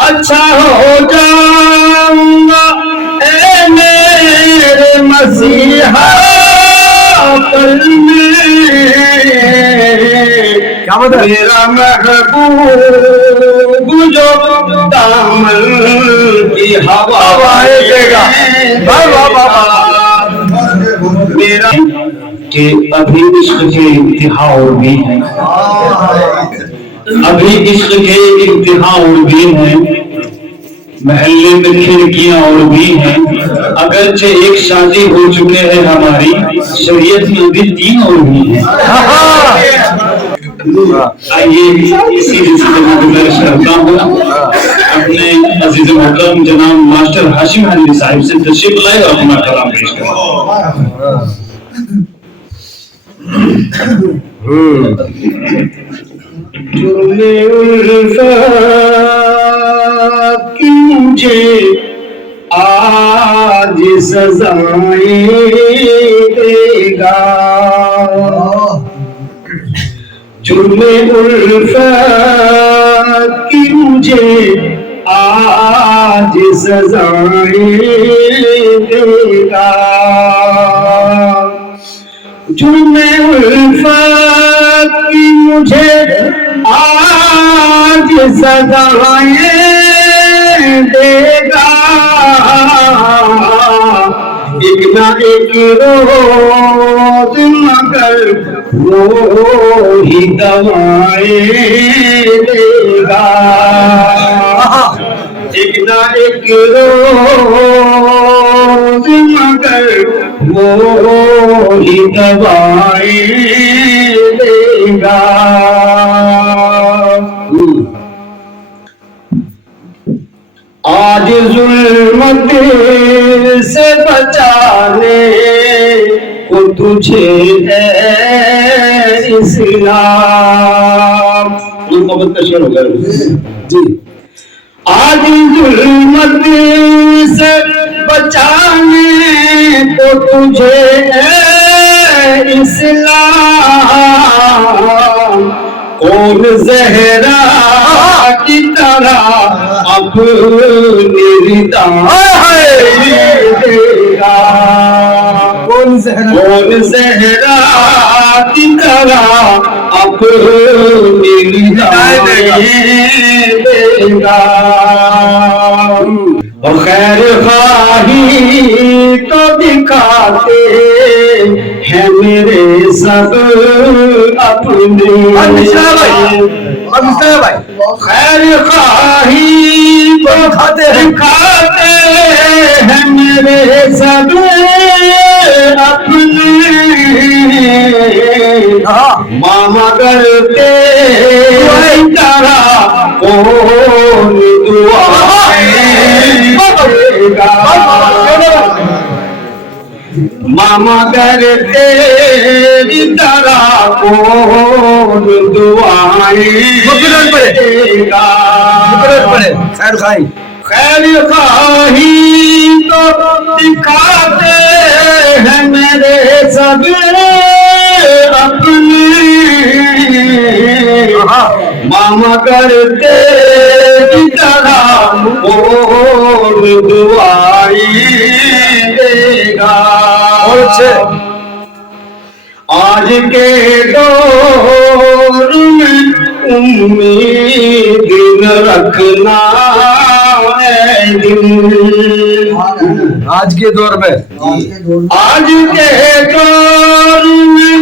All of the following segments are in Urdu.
اچھا ہو جاؤں گا اے میرے مسیحا پل میں، کیا مطلب؟ میرا محبوب جو دامن کی ہوا دے گا میرا کہ ابھی عشق کے انتہا اور بھی ہیں، ابھی عشق کے انتہا اور بھی ہیں، محلے میں کھڑکیاں اور بھی ہیں، اگرچہ ایک شادی ہو چکے ہیں ہماری، شریعت میں بھی 3 اور بھی ہیں۔ آئیے اسی سلسلے میں گزارش کرتا ہوں اپنے عزیز محترم جناب ماسٹر ہاشم حنفی صاحب سے تشریف لائے اور اپنا کلام پیش کریں۔ جرم الفت کی مجھے آج سزائیں دے گا، جرم الفت کی مجھے آج سزائیں دے گا، جرم الفت کی مجھے آج سزائیں دے گا، ایک نہ ایک روز مگر وہی دوائیں دے گا، ایک نہ ایک روز مگر وہی دوائیں دے گا۔ آج ظلمت سے بچانے کو تجھے ہے اسلام، محبت کا شعر ہوگا جی۔ آج ظلمت سے بچانے کو تجھے ہے اسلام، کون زہرا کی طرح اپنی ردا دے گا، کون زہرا کی طرح اپنی ردا دے گا، اور خیر خواہی تو دکھاتے ہیں میرے سب اپنے، خیر خواہی تو دکھاتے ہیں میرے سب اپنے، ماما کرتے طرح کون دعائیں دے گا، ماما گر تیری طرح کون دعائیں دے گا، خیر خواہی تو دکھاتے ہیں میرے سب اپنے، ماما کرتے کی طرح کون دعائیں دے گا۔ آج کے دور میں امید رکھنا ہے دل، آج کے دور میں آج کے دور میں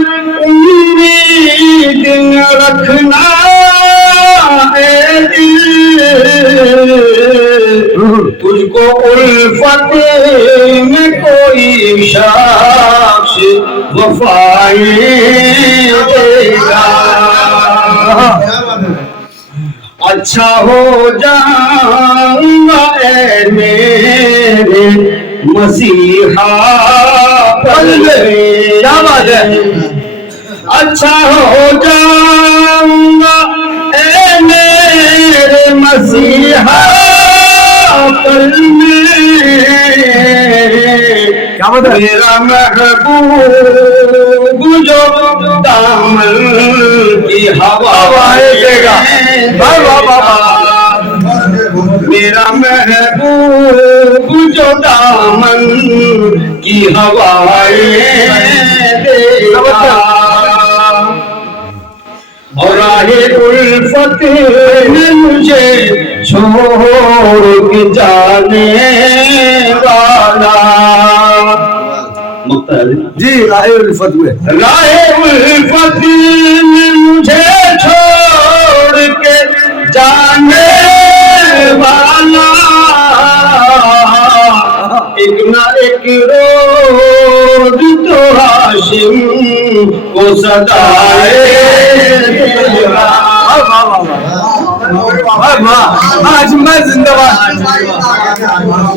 امید رکھنا ہے دل، تجھ کو الفت میں کوئی شخص وفائیں دے گا، اچھا ہو جاؤں گا اے میرے مسیحا پل میں، کیا بات ہے، اچھا ہو جاؤں گا اے میرے مسیحا پل میں، کیا مطلب؟ میرا محبوب جو دامن کی ہوا دے گا، میرا محبوب جو دامن کی ہوائیں دے گا اور راہ الفت میں مجھے چھوڑ کے جانے والا جی راہ الفت میں راہ الفت میں مجھے چھوڑ کے جانے والا ایک نہ ایک روز تو ہاشم کو صدائے آج میں زندہ باد